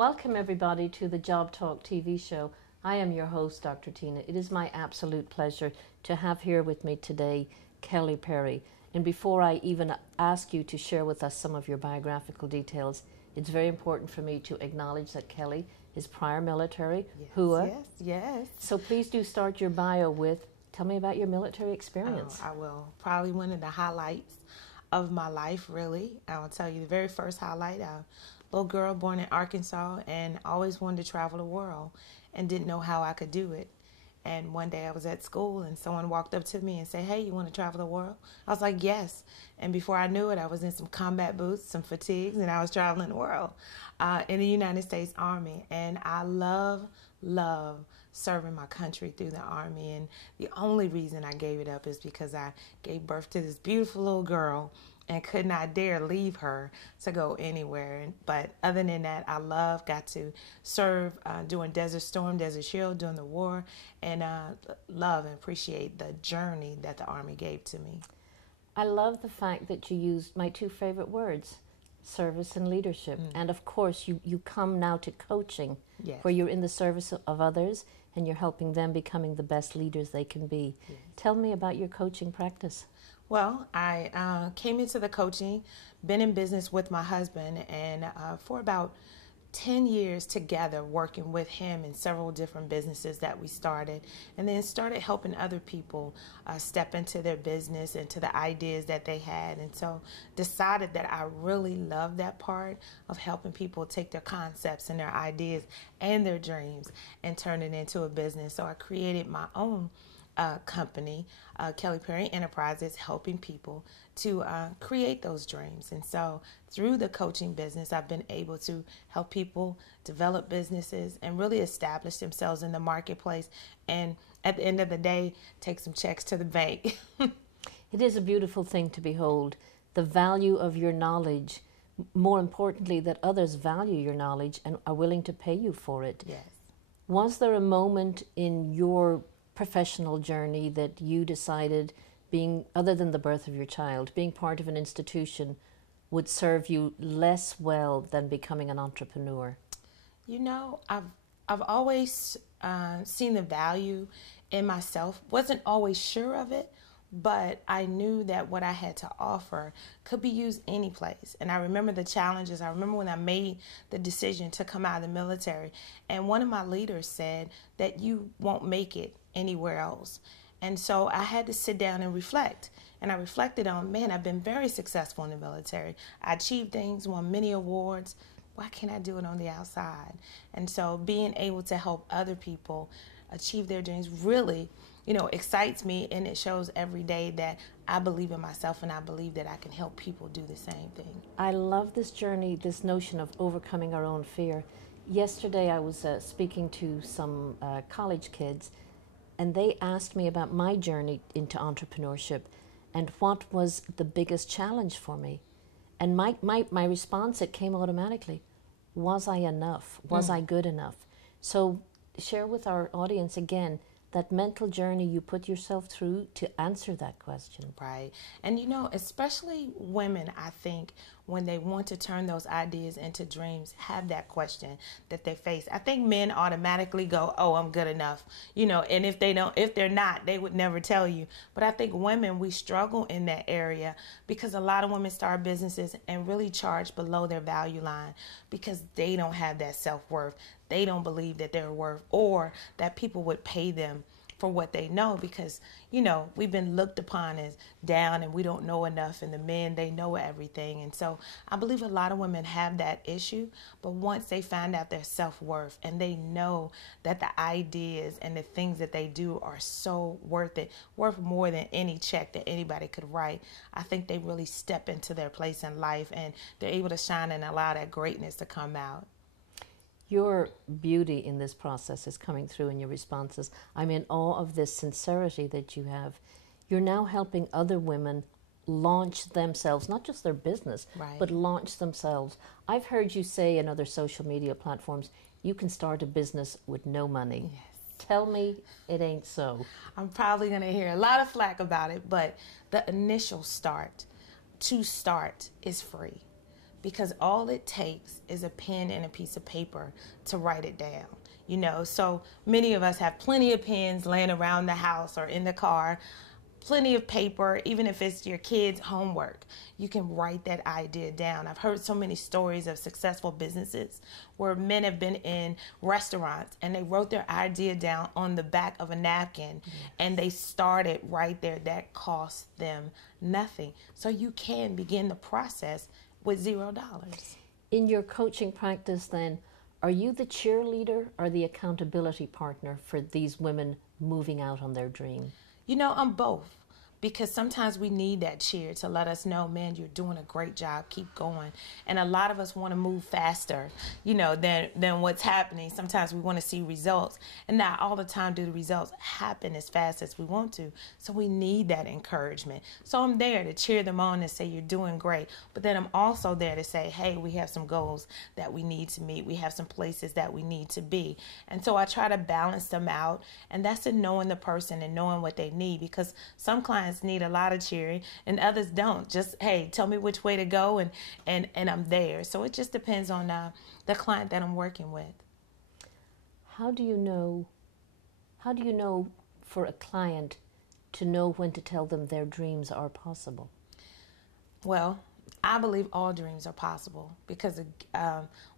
Welcome, everybody, to the Job Talk TV show. I am your host, Dr. Tina. It is my absolute pleasure to have here with me today Kelley Perry. And before I even ask you to share with us some of your biographical details, it's very important for me to acknowledge that Kelley is prior military, HUA. Yes. So please do start your bio with, tell me about your military experience. I will. Probably one of the highlights of my life, really. I will tell you the very first highlight. Little girl born in Arkansas and always wanted to travel the world and didn't know how I could do it. And one day I was at school and someone walked up to me and said, "Hey, you want to travel the world?" I was like, "Yes." And before I knew it, I was in some combat boots, some fatigues, and I was traveling the world in the United States Army. And I love serving my country through the Army. And the only reason I gave it up is because I gave birth to this beautiful little girl and could not dare leave her to go anywhere. But other than that, got to serve during Desert Storm, Desert Shield, during the war, and love and appreciate the journey that the Army gave to me. I love the fact that you used my two favorite words, service and leadership. And of course, you come now to coaching, Yes. where you're in the service of others and you're helping them becoming the best leaders they can be. Yes. Tell me about your coaching practice. Well, I came into the coaching, been in business with my husband, and for about 10 years together working with him in several different businesses that we started, and then started helping other people step into their business, into the ideas that they had. And so decided that I really love that part of helping people take their concepts and their ideas and their dreams and turn it into a business. So I created my own company, Kelley Perry Enterprises, helping people to create those dreams. And so through the coaching business, I've been able to help people develop businesses and really establish themselves in the marketplace. And at the end of the day, take some checks to the bank. It is a beautiful thing to behold, the value of your knowledge, more importantly, that others value your knowledge and are willing to pay you for it. Yes. Was there a moment in your professional journey that you decided being, other than the birth of your child, being part of an institution would serve you less well than becoming an entrepreneur? You know, I've always seen the value in myself. Wasn't always sure of it, but I knew that what I had to offer could be used any place. And I remember the challenges. I remember when I made the decision to come out of the military, and one of my leaders said that you won't make it anywhere else. And so I had to sit down and reflect. And I reflected on, man, I've been very successful in the military. I achieved things, won many awards. Why can't I do it on the outside? And so being able to help other people achieve their dreams really, excites me, and it shows every day that I believe in myself and I believe that I can help people do the same thing. I love this journey, this notion of overcoming our own fear. Yesterday I was speaking to some college kids, and they asked me about my journey into entrepreneurship and what was the biggest challenge for me. And my response, it came automatically, was I enough? Was I good enough? So share with our audience again that mental journey you put yourself through to answer that question. Right. And especially women, I think, when they want to turn those ideas into dreams, have that question that they face. I think men automatically go, "Oh, I'm good enough," and if they're not, they would never tell you. But I think women, we struggle in that area because a lot of women start businesses and really charge below their value line because they don't have that self-worth. They don't believe that they're worth, or that people would pay them for what they know, because we've been looked upon as down and we don't know enough, and the men, they know everything. And so I believe a lot of women have that issue, but once they find out their self-worth and they know that the ideas and the things that they do are so worth it, worth more than any check that anybody could write, I think they really step into their place in life and they're able to shine and allow that greatness to come out. Your beauty in this process is coming through in your responses. I'm in awe of this sincerity that you have. You're now helping other women launch themselves, not just their business, Right. but launch themselves. I've heard you say in other social media platforms, you can start a business with no money. Yes. Tell me it ain't so. I'm probably going to hear a lot of flack about it, but the initial start is free. because all it takes is a pen and a piece of paper to write it down. You know, so many of us have plenty of pens laying around the house or in the car, plenty of paper. Even if it's your kids' homework, you can write that idea down. I've heard so many stories of successful businesses where men have been in restaurants and they wrote their idea down on the back of a napkin, and they started right there. That cost them nothing. So you can begin the process with $0. In your coaching practice, then, are you the cheerleader or the accountability partner for these women moving out on their dream? You know, I'm both, because sometimes we need that cheer to let us know, man, you're doing a great job, keep going. And a lot of us want to move faster, you know, than what's happening. Sometimes we want to see results, and not all the time do the results happen as fast as we want to. So we need that encouragement. So I'm there to cheer them on and say, you're doing great. But then I'm also there to say, hey, we have some goals that we need to meet. We have some places that we need to be. And so I try to balance them out. And that's in knowing the person and knowing what they need, because some clients need a lot of cheering and others don't. Just, hey, tell me which way to go, and I'm there. So it just depends on the client that I'm working with. How do you know for a client to know when to tell them their dreams are possible? Well, I believe all dreams are possible, because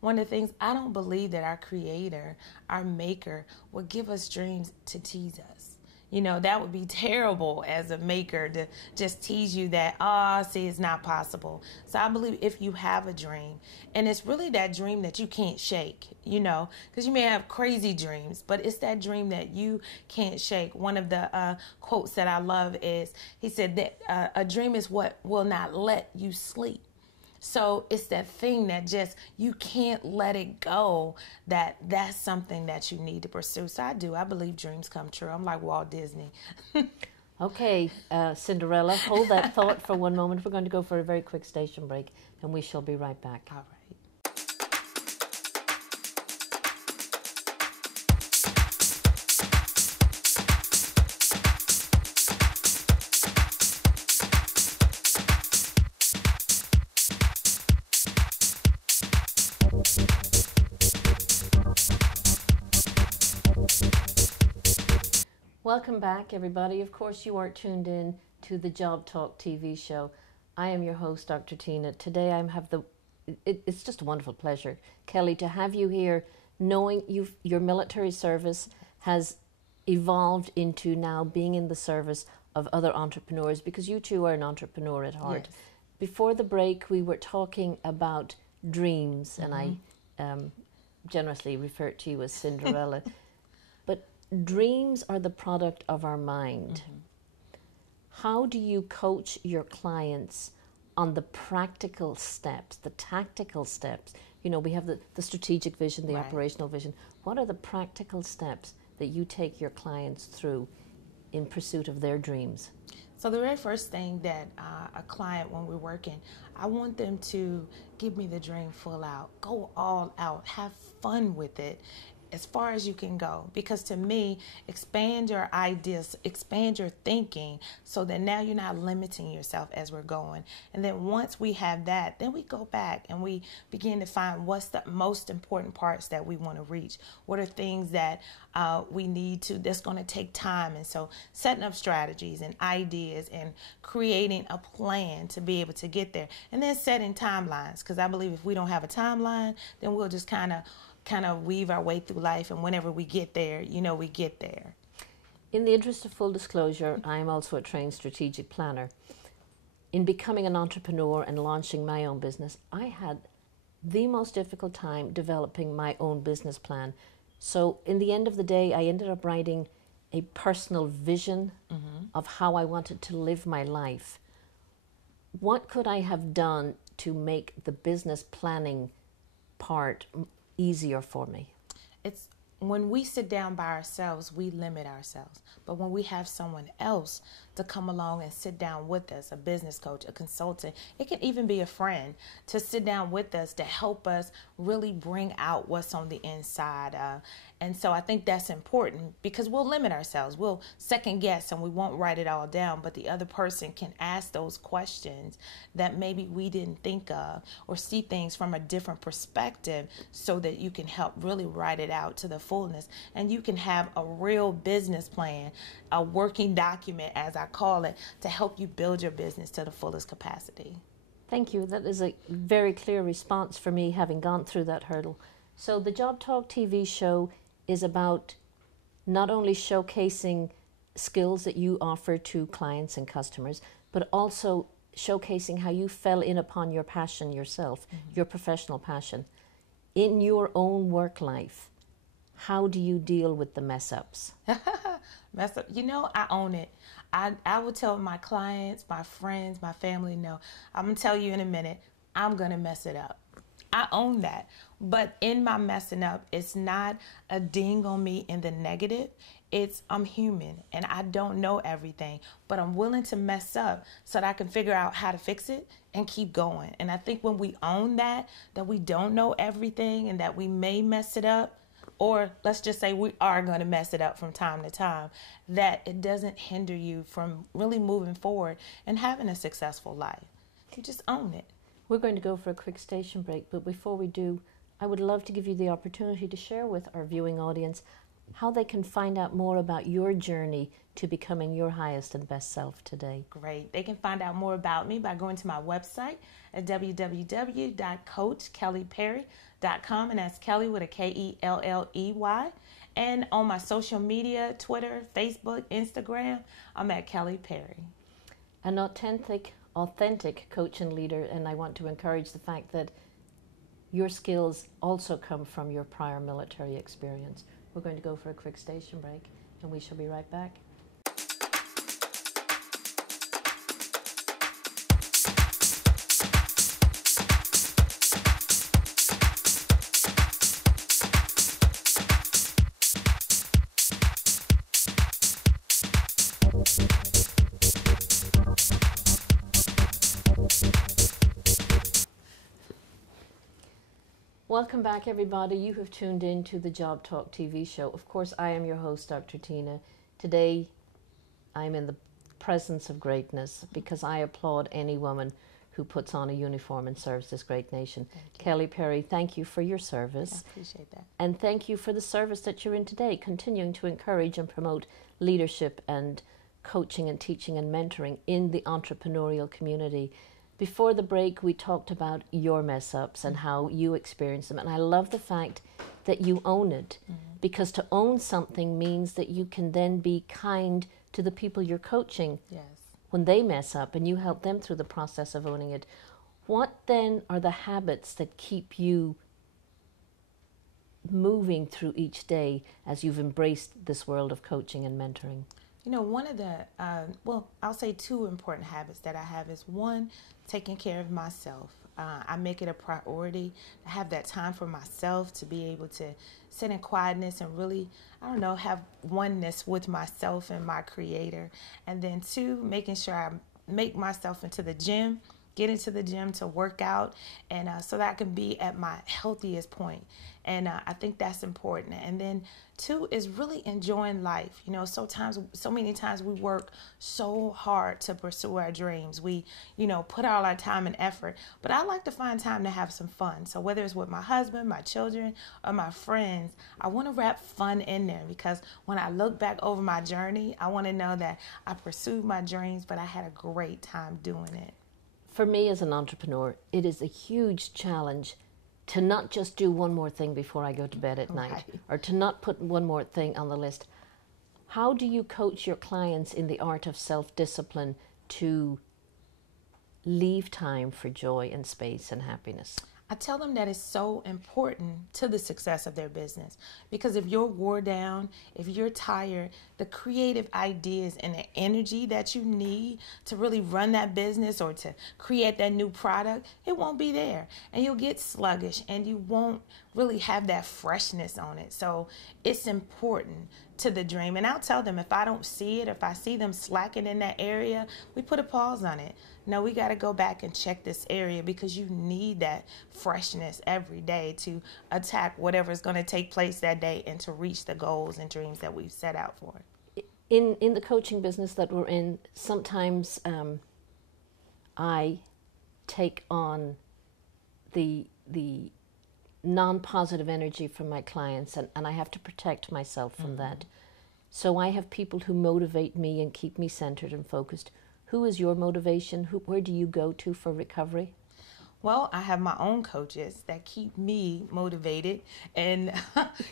one of the things, I don't believe that our creator, our maker, will give us dreams to tease us. You know, that would be terrible as a maker to just tease you that, see, it's not possible. So I believe if you have a dream, and it's really that dream that you can't shake, you know, because you may have crazy dreams, but it's that dream that you can't shake. One of the quotes that I love is, he said that a dream is what will not let you sleep. So it's that thing that just, you can't let it go, that's something that you need to pursue. So I believe dreams come true. I'm like Walt Disney. Okay, Cinderella, hold that thought for one moment. We're going to go for a very quick station break, and we shall be right back. All right. Welcome back, everybody. Of course, you are tuned in to the Job Talk TV show. I am your host, Dr. Tina. Today, it's just a wonderful pleasure, Kelley, to have you here, knowing your military service has evolved into now being in the service of other entrepreneurs, because you too are an entrepreneur at heart. Yes. Before the break, we were talking about dreams, and I generously referred to you as Cinderella. But dreams are the product of our mind. How do you coach your clients on the practical steps, the tactical steps? You know, we have the strategic vision, the operational vision. What are the practical steps that you take your clients through in pursuit of their dreams? So the very first thing that a client, when we're working, I want them to give me the dream full out, go all out, have fun with it as far as you can go. Because to me, expand your ideas, expand your thinking, so that now you're not limiting yourself as we're going. And then once we have that, then we go back and we begin to find what's the most important parts that we want to reach. What are things that we need to, that's going to take time. And so setting up strategies and ideas and creating a plan to be able to get there. And then setting timelines, because I believe if we don't have a timeline, then we'll just kind of weave our way through life, and whenever we get there, you know, we get there. In the interest of full disclosure, I am also a trained strategic planner. In becoming an entrepreneur and launching my own business, I had the most difficult time developing my own business plan. So in the end of the day, I ended up writing a personal vision of how I wanted to live my life. What could I have done to make the business planning part easier for me? It's when we sit down by ourselves, we limit ourselves. But when we have someone else to come along and sit down with us, a business coach, a consultant, it can even be a friend, to sit down with us to help us really bring out what's on the inside. And so I think that's important, because we'll limit ourselves. We'll second guess and we won't write it all down, but the other person can ask those questions that maybe we didn't think of, or see things from a different perspective, so that you can help really write it out to the fullness. And you can have a real business plan, a working document, as I call it, to help you build your business to the fullest capacity. Thank you. That is a very clear response for me, having gone through that hurdle. So the Job Talk TV show is about not only showcasing skills that you offer to clients and customers, but also showcasing how you fell in upon your passion yourself, your professional passion. In your own work life, how do you deal with the mess ups? Mess up. I own it. I will tell my clients, my friends, my family, no, I'm going to tell you in a minute, I'm going to mess it up. I own that. But in my messing up, it's not a ding on me in the negative. It's, I'm human and I don't know everything, but I'm willing to mess up so that I can figure out how to fix it and keep going. And I think when we own that we don't know everything and that we may mess it up, or let's just say we are going to mess it up from time to time, that it doesn't hinder you from really moving forward and having a successful life. You just own it. We're going to go for a quick station break, but before we do, I would love to give you the opportunity to share with our viewing audience how they can find out more about your journey to becoming your highest and best self today. Great. They can find out more about me by going to my website at www.coachkelleyperry.com, and that's Kelley with a Kelley. And on my social media, Twitter, Facebook, Instagram, I'm at Kelley Perry. An authentic coach and leader, and I want to encourage the fact that your skills also come from your prior military experience. We're going to go for a quick station break, and we shall be right back. Welcome back, everybody. You have tuned in to the Job Talk TV show. Of course, I am your host, Dr. Tina. Today, I'm in the presence of greatness because I applaud any woman who puts on a uniform and serves this great nation. Kelley Perry, thank you for your service. I appreciate that. And thank you for the service that you're in today, continuing to encourage and promote leadership and coaching and teaching and mentoring in the entrepreneurial community. Before the break, we talked about your mess-ups and how you experience them. And I love the fact that you own it, because to own something means that you can then be kind to the people you're coaching when they mess up, and you help them through the process of owning it. What then are the habits that keep you moving through each day as you've embraced this world of coaching and mentoring? One of the, I'll say two important habits that I have is, one, taking care of myself. I make it a priority to have that time for myself, to be able to sit in quietness and really, have oneness with myself and my creator. And then two, making sure I make myself into the gym, get into the gym to work out, and so that I can be at my healthiest point. And I think that's important. And then two is really enjoying life. So many times we work so hard to pursue our dreams. We, put all our time and effort. But I like to find time to have some fun. So whether it's with my husband, my children, or my friends, I want to wrap fun in there, because when I look back over my journey, I want to know that I pursued my dreams, but I had a great time doing it. For me as an entrepreneur, it is a huge challenge to not just do one more thing before I go to bed at night, or to not put one more thing on the list. How do you coach your clients in the art of self-discipline to leave time for joy and space and happiness? I tell them that it's so important to the success of their business, because if you're wore down, if you're tired, the creative ideas and the energy that you need to really run that business or to create that new product, it won't be there, and you'll get sluggish and you won't really have that freshness on it. So it's important to the dream. And I'll tell them, if I don't see it, if I see them slacking in that area, we put a pause on it. no, we got to go back and check this area, because you need that freshness every day to attack whatever's going to take place that day and to reach the goals and dreams that we've set out for. In the coaching business that we're in, sometimes I take on the non-positive energy from my clients, and I have to protect myself from that. So I have people who motivate me and keep me centered and focused. Who is your motivation? Where do you go to for recovery? Well, I have my own coaches that keep me motivated and,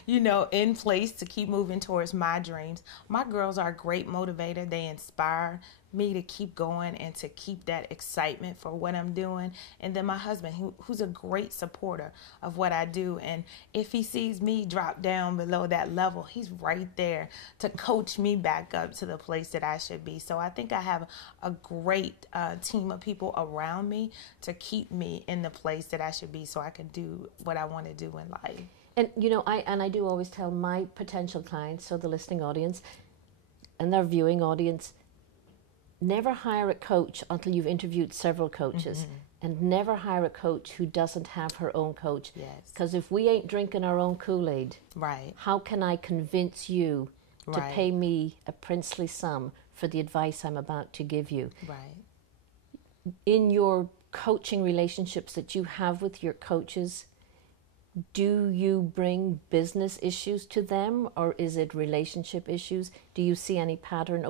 in place to keep moving towards my dreams. My girls are a great motivator. They inspire me to keep going and to keep that excitement for what I'm doing. And then my husband, who's a great supporter of what I do. And if he sees me drop down below that level, he's right there to coach me back up to the place that I should be. So I think I have a great team of people around me to keep me in the place that I should be, so I can do what I want to do in life. And I do always tell my potential clients, so the listening audience and their viewing audience, never hire a coach until you've interviewed several coaches, and never hire a coach who doesn't have her own coach. Yes. Because if we ain't drinking our own Kool-Aid, right, how can I convince you to right, pay me a princely sum for the advice I'm about to give you? right. In your coaching relationships that you have with your coaches, do you bring business issues to them, or is it relationship issues? Do you see any pattern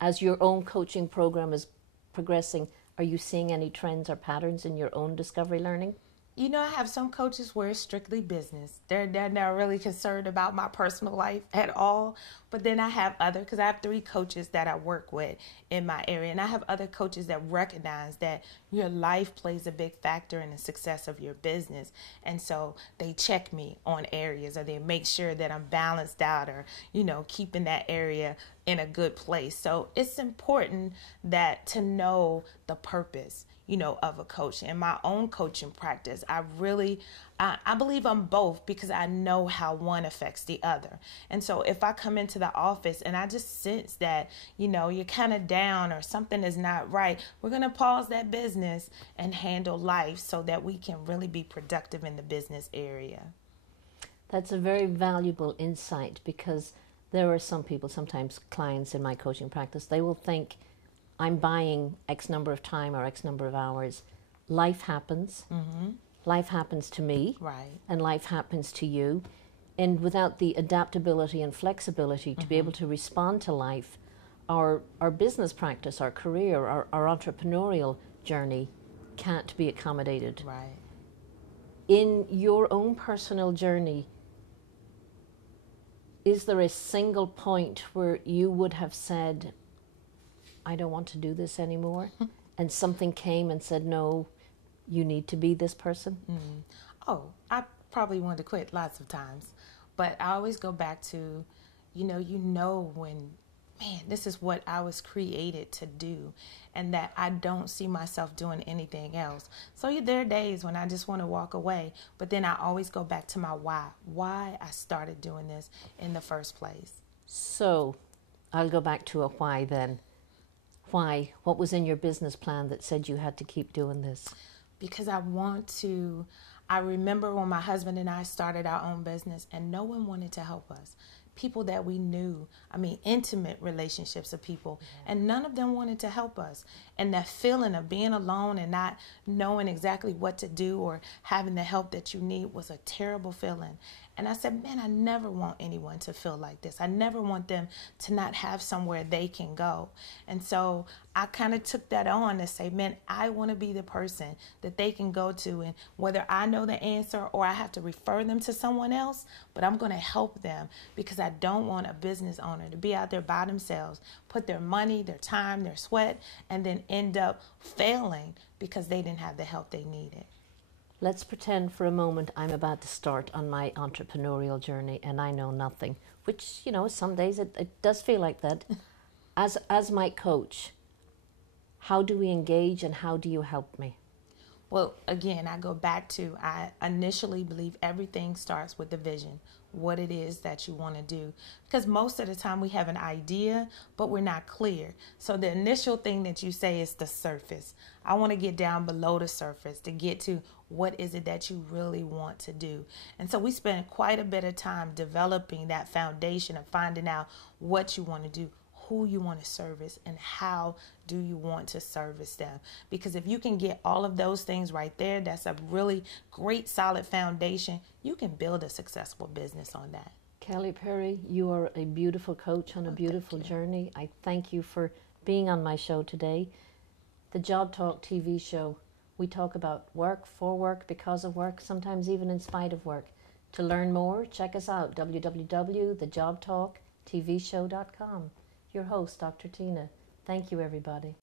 as your own coaching program is progressing? Are you seeing any trends or patterns in your own discovery learning? I have some coaches where it's strictly business. They're not really concerned about my personal life at all. But then I have because I have 3 coaches that I work with in my area. And I have other coaches that recognize that your life plays a big factor in the success of your business. And so they check me on areas, or they make sure that I'm balanced out, or, keeping that area in a good place. So it's important that to know the purpose, of a coach. In my own coaching practice, I believe I'm both, because I know how one affects the other. And so if I come into the office and I just sense that, you're kind of down or something is not right, we're going to pause that business and handle life so that we can really be productive in the business area. That's a very valuable insight, because there are some people, sometimes clients in my coaching practice, they will think, I'm buying X number of time or X number of hours. Life happens. Life happens to me. Right. And life happens to you. And without the adaptability and flexibility to be able to respond to life, our business practice, our career, our entrepreneurial journey can't be accommodated. Right. In your own personal journey, is there a single point where you would have said, I don't want to do this anymore, and something came and said, no, you need to be this person? Oh, I probably wanted to quit lots of times, but I always go back to, when, man, this is what I was created to do, and that I don't see myself doing anything else. So there are days when I just want to walk away, but then I always go back to my why I started doing this in the first place. So I'll go back to a why then. Why? What was in your business plan that said you had to keep doing this? Because I remember when my husband and I started our own business, and no one wanted to help us. People that we knew, intimate relationships of people, and none of them wanted to help us. And that feeling of being alone and not knowing exactly what to do or having the help that you need was a terrible feeling. And I said, man, I never want anyone to feel like this. I never want them to not have somewhere they can go. And so I kind of took that on to say, man, I want to be the person that they can go to. And whether I know the answer or I have to refer them to someone else, but I'm going to help them, because I don't want a business owner to be out there by themselves, put their money, their time, their sweat, and then end up failing because they didn't have the help they needed. Let's pretend for a moment I'm about to start on my entrepreneurial journey and I know nothing, which, some days it does feel like that. As my coach, how do we engage and how do you help me? Well, again, I go back to, I initially believe everything starts with the vision, what it is that you want to do. Because most of the time we have an idea, but we're not clear. So the initial thing that you say is the surface. I want to get down below the surface to get to what is it that you really want to do. And so we spend quite a bit of time developing that foundation of finding out what you want to do, who you want to service, and how do you want to service them. Because if you can get all of those things right there, that's a really great solid foundation. You can build a successful business on that. Kelley Perry, you are a beautiful coach on a beautiful journey. I thank you for being on my show today. The Job Talk TV show, we talk about work, for work, because of work, sometimes even in spite of work. To learn more, check us out, www.thejobtalktvshow.com. Your host, Dr. Tina. Thank you, everybody.